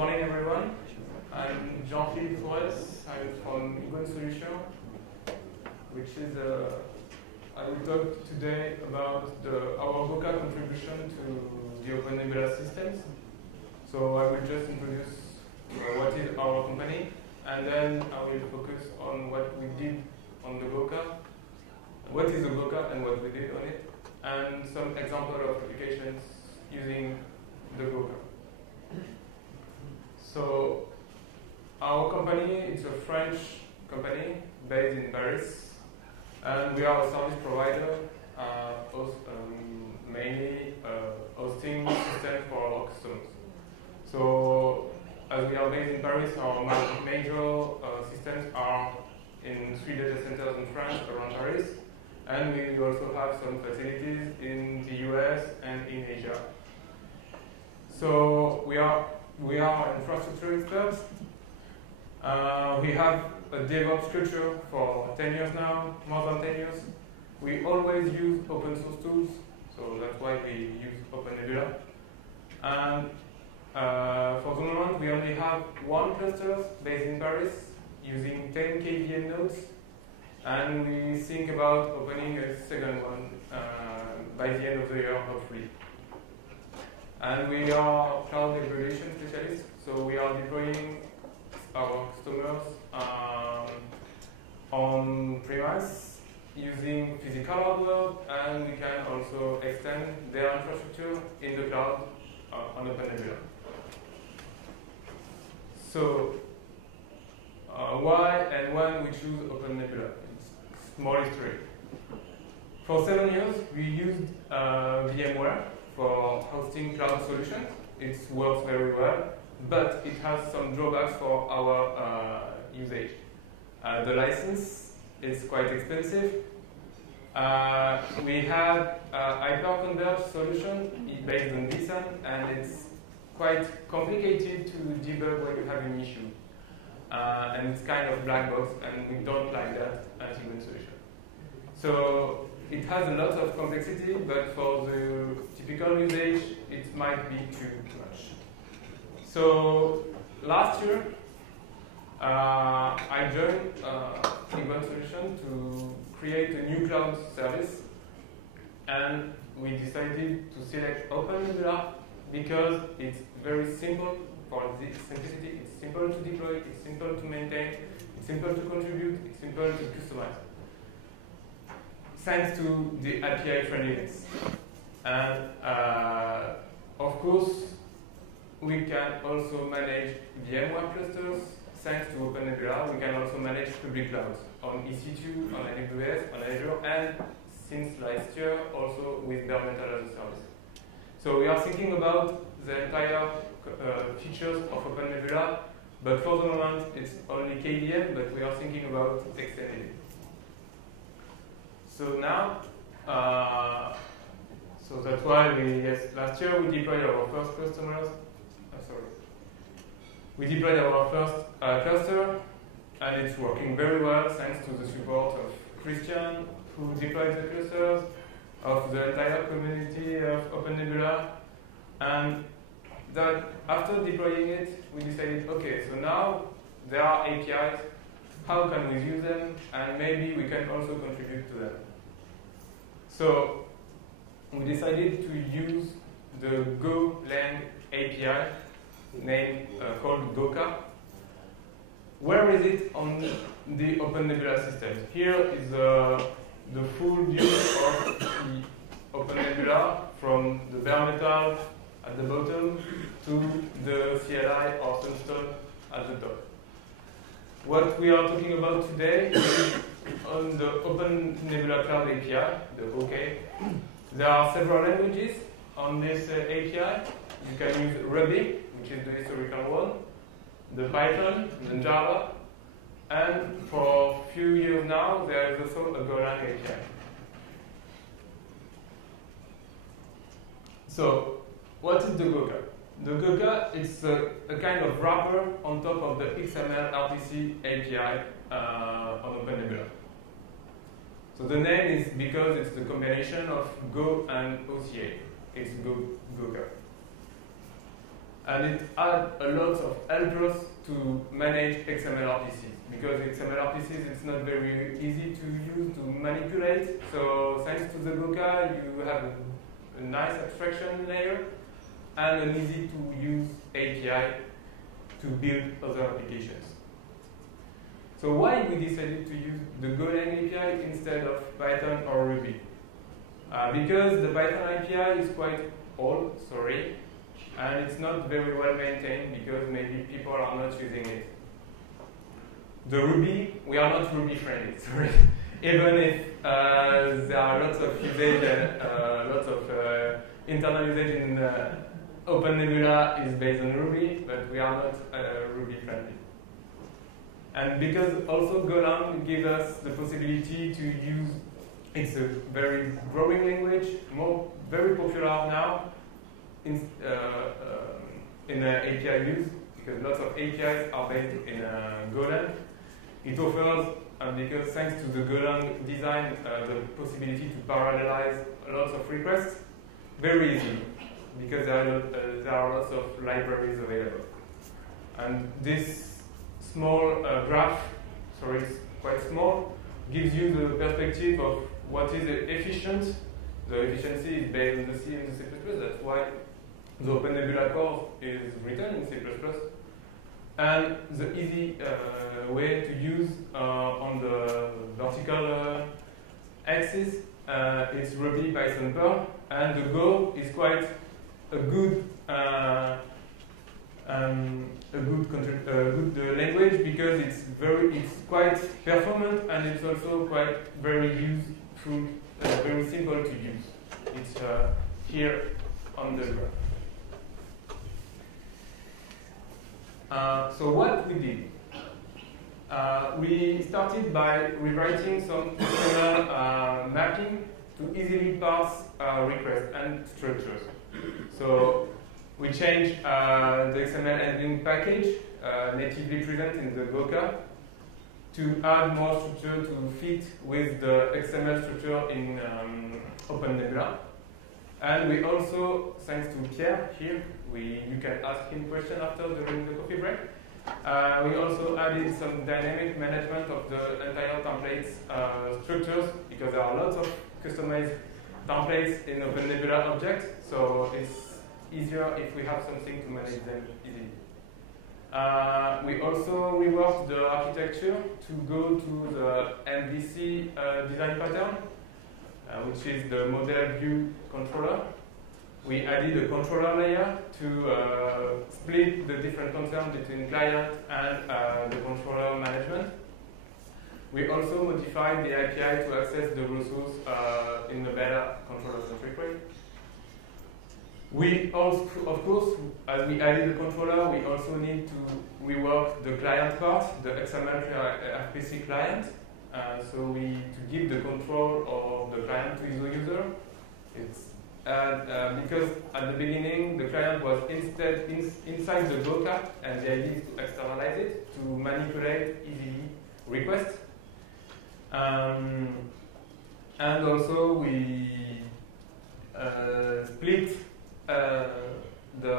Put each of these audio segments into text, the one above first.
morning, everyone. I'm Jean-Philippe Fourès. I'm from Iguane Solutions, which is I will talk today about our Goca contribution to the OpenNebula systems. So I will just introduce what is our company, and then I will focus on what we did on the Goca, what is the Goca and what we did on it, and some example of applications using the Goca. So our company is a French company based in Paris, and we are a service provider, mainly hosting systems for our customers. So as we are based in Paris, our major systems are in 3 data centers in France around Paris, and we also have some facilities in the US and in Asia. So we are infrastructure experts. We have a DevOps culture for 10 years now, more than 10 years. We always use open source tools, so that's why we use OpenNebula. And for the moment, we only have one cluster based in Paris using 10 KVM nodes, and we think about opening a second one by the end of the year, hopefully. And we are cloud degradation specialists, so we are deploying our customers on premise using physical hardware, and we can also extend their infrastructure in the cloud on OpenNebula. So why and when we choose OpenNebula? It's small history. For 7 years, we used VMware for hosting cloud solutions. It works very well, but it has some drawbacks for our usage. The license is quite expensive. We had a hyper-converged solution based on vSAN, and it's quite complicated to debug when you have an issue. And it's kind of black box, and we don't like that as a Iguane solution. So it has a lot of complexity, but for the typical usage, it might be too much. So last year, I joined Iguane Solutions to create a new cloud service, and we decided to select OpenNebula because it's very simple for the simplicity. It's simple to deploy, it's simple to maintain, it's simple to contribute, it's simple to customize. Thanks to the API friendliness. And of course, we can also manage VMware clusters. Thanks to OpenNebula, we can also manage public clouds on EC2, on AWS, on Azure, and since last year, also with bare metal as a service. So we are thinking about the entire features of OpenNebula, but for the moment, it's only KVM, but we are thinking about extending it. So now, so that's why last year we deployed our first customers. We deployed our first cluster, and it's working very well thanks to the support of Christian, who deployed the clusters, of the entire community of OpenNebula. And that after deploying it, we decided, okay, so now there are APIs, how can we use them, and maybe we can also contribute to them. So we decided to use the Golang API called Goca. Where is it on the OpenNebula system? Here is the full view of the OpenNebula from the bare metal at the bottom to the CLI or Sunstone at the top. What we are talking about today is on the OpenNebula Cloud API, the Goca. There are several languages on this API. You can use Ruby, which is the historical one, the Python, the Java, and for a few years now, there is also a Golang API. So, what is the Goca? The Goca is a kind of wrapper on top of the XML RPC API on OpenNebula. So the name is because it's the combination of Go and OCA. It's Goca. and it adds a lot of helpers to manage XML RPCs, because XML RPCs it's not very easy to use, to manipulate. So thanks to the Goca, you have a nice abstraction layer and an easy to use API to build other applications. So why we decided to use the Golang API instead of Python or Ruby? Because the Python API is quite old, and it's not very well maintained because maybe people are not using it. The Ruby, we are not Ruby friendly, even if there are lots of usage and lots of internal usage in OpenNebula is based on Ruby, but we are not Ruby friendly. And because also Golang gives us the possibility to use, it's a very growing language, very popular now in API use, because lots of APIs are based in Golang. It offers, because thanks to the Golang design, the possibility to parallelize lots of requests very easily, because there are lots of libraries available. And this small graph, it's quite small, gives you the perspective of what is efficient. The efficiency is based on the C and the C++. That's why the OpenNebulaConf is written in C++. And the easy way to use on the vertical axis is Ruby, Python, Perl, and the Go is quite a good language because it's quite performant and it's also quite very useful, very simple to use. It's here on the graph. So what we did, we started by rewriting some XML mapping to easily parse requests and structures. So we changed the XML handling package natively present in the Goca to add more structure to fit with the XML structure in OpenNebula. And we also, thanks to Pierre here, you can ask him questions after during the coffee break. We also added some dynamic management of the entire templates structures, because there are lots of customized templates in OpenNebula objects, so it's easier if we have something to manage them easily. We also reworked the architecture to go to the MVC design pattern, which is the model view controller. We added a controller layer to split the different concerns between client and the controller management. We also modified the API to access the resource in a better controller-centric way. We also, of course, as we added the controller, we also need to rework the client part, the XML RPC client. So to give the control of the client to the user. Because at the beginning the client was inside the Goca, and the idea is to externalize it to manipulate easily requests. And also we split the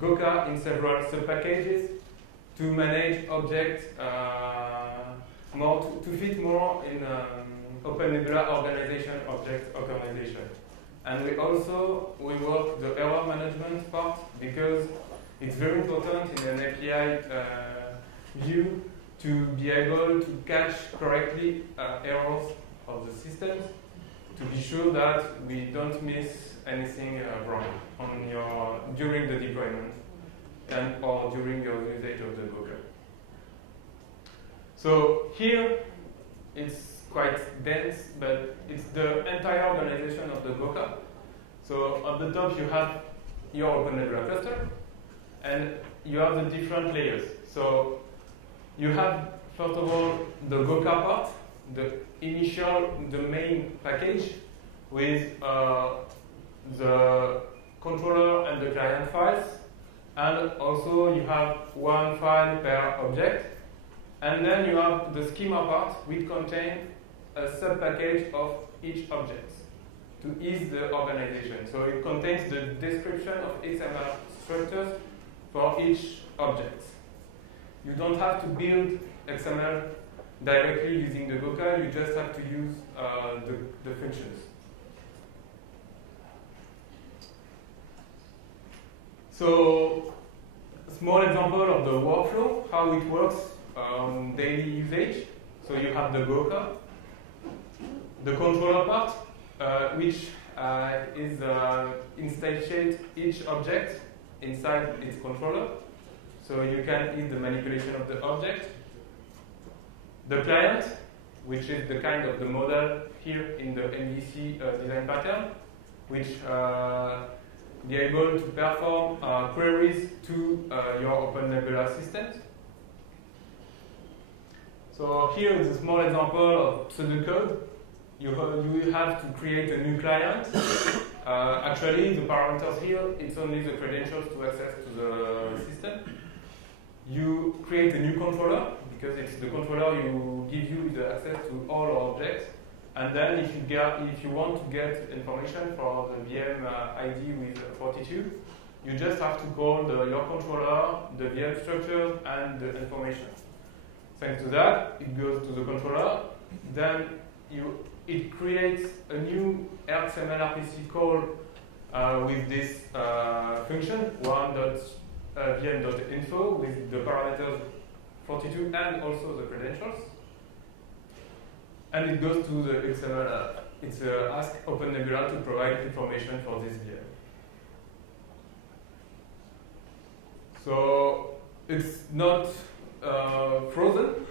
Goca in several sub-packages to manage objects to fit more in OpenNebula organization, object organization. And we work the error management part, because it's very important in an API view to be able to catch correctly errors of the systems, to be sure that we don't miss anything wrong during the deployment or during your usage of the Goca. So here it's quite dense, but it's the entire organization of the Goca. So at the top you have your OpenNebula cluster, and you have the different layers. So you have, first of all, the Goca part, the main package with the controller and the client files, and also you have one file per object. And then you have the schema part, which contains a sub-package of each object to ease the organization. So it contains the description of XML structures for each object. You don't have to build XML directly using the Goca, you just have to use the functions. So, a small example of the workflow, how it works on daily usage. So you have the Goca, the controller part, which is instantiate each object inside its controller. So you can eat the manipulation of the object. The client, which is the kind of the model here in the MVC design pattern, which be able to perform queries to your OpenNebula systems. So here is a small example of pseudocode. You have to create a new client. Actually, the parameters here, it's only the credentials to access to the system. You create a new controller, because it's the controller you give you the access to all objects. And then if you want to get information for the VM ID with 42, you just have to call your controller, the VM structure, and the information. Thanks to that, it goes to the controller. Then it creates a new XML RPC call with this function, one.vm.info, with the parameters 42 and also the credentials. And it goes to the XML. It's ask OpenNebula to provide information for this VM. So it's not frozen.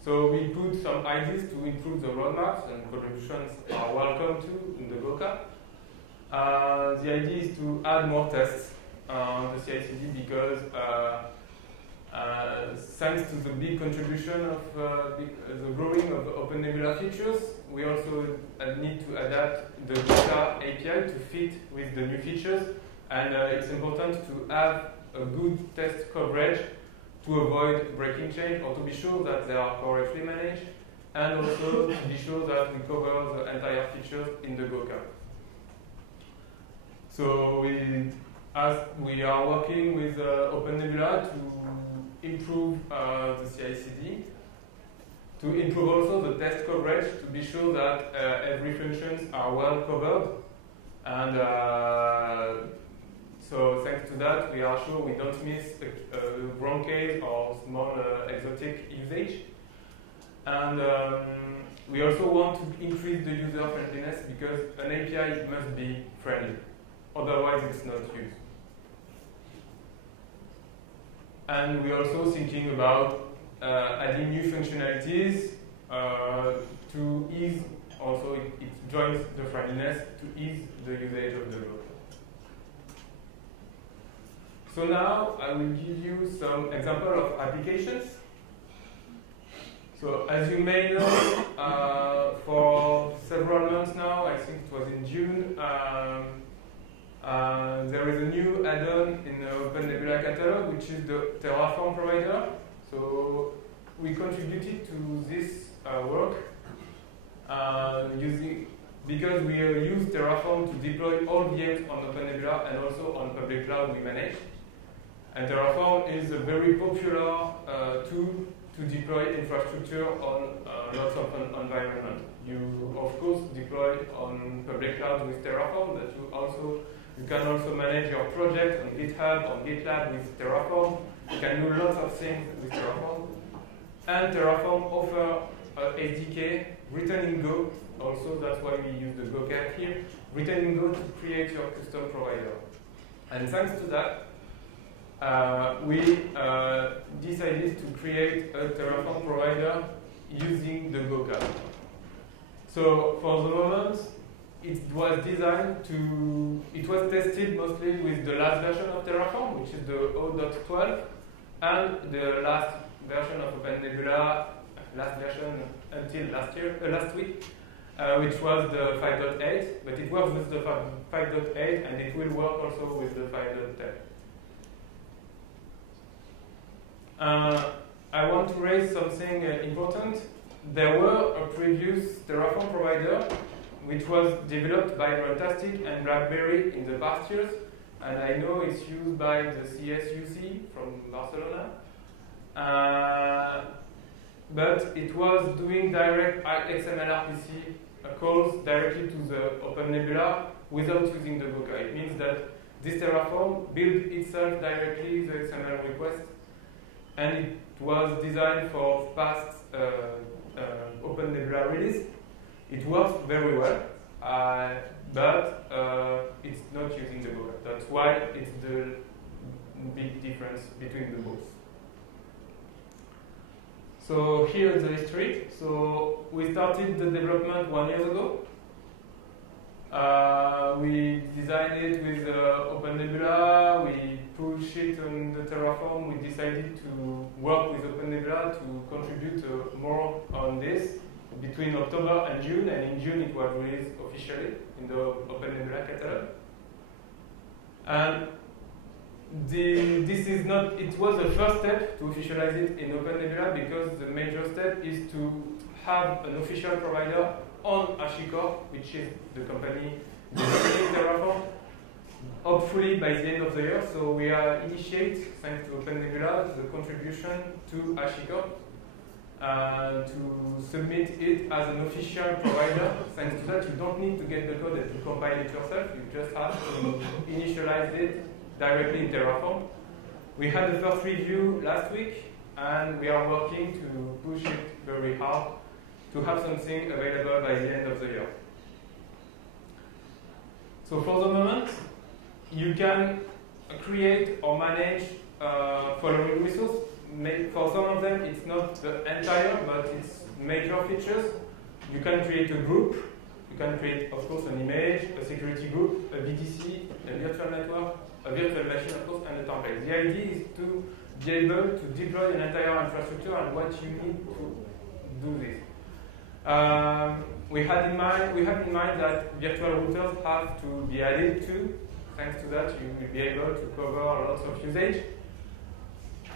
So we put some ideas to improve the roadmaps, and contributions are welcome too in the Goca. The idea is to add more tests on the CI/CD because thanks to the big contribution of the growing of the OpenNebula features, we also need to adapt the Goca API to fit with the new features, and it's important to have a good test coverage to avoid breaking change, or to be sure that they are correctly managed, and also to be sure that we cover the entire features in the Goca. So we are working with OpenNebula to improve the CI/CD, to improve also the test coverage, to be sure that every functions are well covered, and so thanks to that, we are sure we don't miss a wrong case or small exotic usage. And we also want to increase the user friendliness, because an API must be friendly, otherwise it's not used. And we're also thinking about adding new functionalities to ease, also it joins the friendliness to ease the usage of the Goca. So now I will give you some example of applications. So as you may know, for several months now, I think it was in June, there is a new add-on in the OpenNebula catalog, which is the Terraform provider. So we contributed to this work because we use Terraform to deploy all VMs on OpenNebula and also on public cloud we manage. And Terraform is a very popular tool to deploy infrastructure on lots of environments. You, of course, deploy on public cloud with Terraform, but you can also manage your project on GitHub, on GitLab with Terraform. You can do lots of things with Terraform. And Terraform offers SDK written in Go. Also, that's why we use the Goca here. Written in Go to create your custom provider. And thanks to that, we decided to create a Terraform provider using the Goca. So for the moment, it was designed to, it was tested mostly with the last version of Terraform, which is the 0.12, and the last version of OpenNebula, last version until last week, which was the 5.8, but it works with the 5.8, and it will work also with the 5.10. I want to raise something important. There were a previous Terraform provider which was developed by Runtastic and BlackBerry in the past years, and I know it's used by the CSUC from Barcelona. But it was doing direct XML-RPC calls directly to the OpenNebula without using the Goca. It means that this Terraform built itself directly the XML request, and it was designed for past OpenNebula release. It works very well, but it's not using the Goca. That's why it's the big difference between the both. So here is the history. So we started the development 1 year ago. We designed it with OpenNebula. We pushed it on the Terraform. We decided to work with OpenNebula to contribute more on this between October and June. And in June it was released officially in the OpenNebula catalog. And this is not, it was the first step to officialize it in OpenNebula, because the major step is to have an official provider on HashiCorp, which is the company developing Terraform, hopefully by the end of the year. So we are initiate, thanks to OpenNebula, the contribution to HashiCorp to submit it as an official provider. Thanks to that, you don't need to get the code and to compile it yourself. You just have to initialize it directly in Terraform. We had the first review last week, and we are working to push it very hard to have something available by the end of the year. So for the moment, you can create or manage following resources. For some of them, it's not the entire, but it's major features. You can create a group. You can create, of course, an image, a security group, a BTC, a virtual network, a virtual machine, of course, and a template. The idea is to be able to deploy an entire infrastructure and what you need to do this. We have in mind that virtual routers have to be added to. Thanks to that, you will be able to cover lots of usage.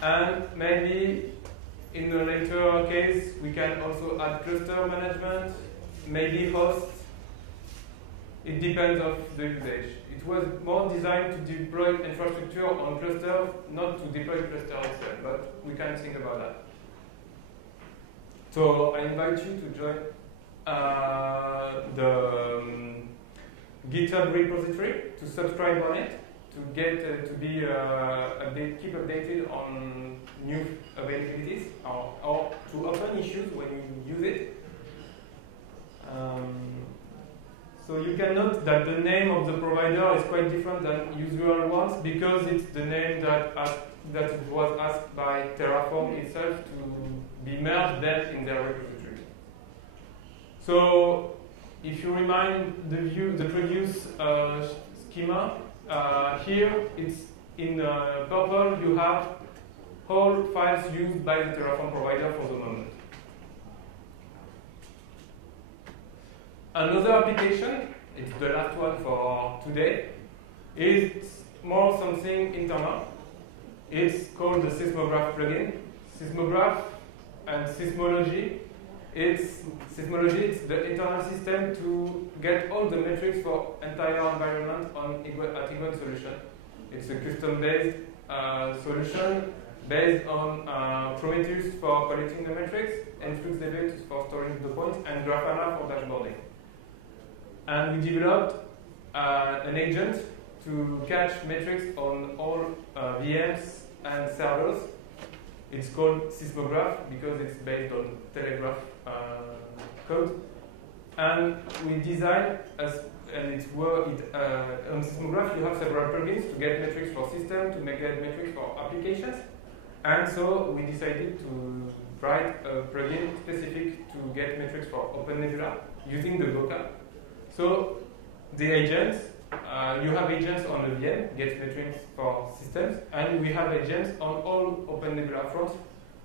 And maybe in a later case, we can also add cluster management, maybe hosts. It depends on the usage. It was more designed to deploy infrastructure on clusters, not to deploy cluster itself, but we can think about that. So I invite you to join the GitHub repository, to subscribe on it, to get to be keep updated on new availabilities, or to open issues when you use it. So you can note that the name of the provider is quite different than usual ones, because it's the name that was asked by Terraform itself to be merged then in their repository. So if you remind the previous schema, here it's in purple you have all files used by the Terraform provider for the moment. Another application, it's the last one for today, is more something internal. It's called the Seismograph plugin. Seismograph and Seismology. It's the internal system to get all the metrics for entire environment at Iguane Solutions. It's a custom-based solution based on Prometheus for collecting the metrics, and FluxDB for storing the points, and Grafana for dashboarding. And we developed an agent to catch metrics on all VMs and servers. It's called Seismograph because it's based on Telegraph code. And we designed, on Seismograph you have several plugins to get metrics for systems, to get metrics for applications. And so we decided to write a plugin specific to get metrics for OpenNebula using the Goca. So the agents, you have agents on the VM, get metrics for systems, and we have agents on all OpenNebula fronts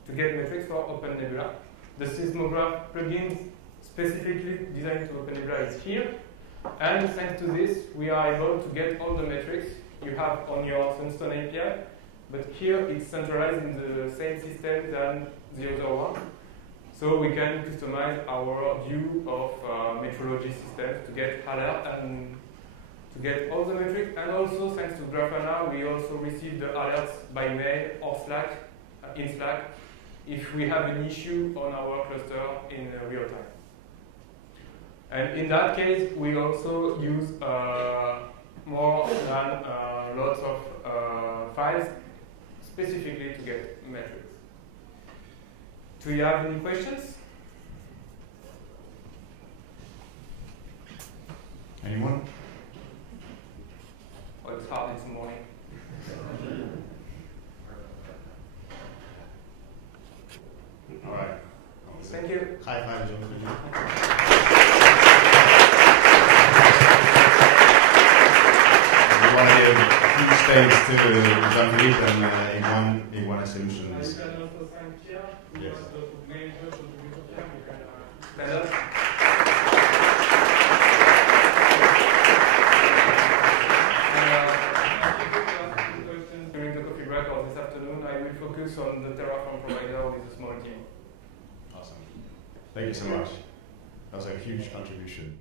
to get metrics for OpenNebula. The Seismograph plugin specifically designed to OpenNebula is here, and thanks to this, we are able to get all the metrics you have on your Sunstone API, but here it's centralized in the same system than the other one. So we can customize our view of metrology systems to get alert and to get all the metrics, and also thanks to Grafana, we also receive the alerts by mail or Slack, in Slack, if we have an issue on our cluster in real time. And in that case, we also use more than lots of files specifically to get metrics. Do you have any questions? Anyone? Oh, it's hard this morning. All right. Thank you. High five, Jean-Philippe. We want to give huge thanks to Jean-Philippe and Iguane Solutions. You can also thank Pierre. Yes. The main person of the Goca. You can stand up. During the coffee break or this afternoon, I will focus on the Terraform provider with a small team. Awesome. Thank you so much. That was a huge contribution.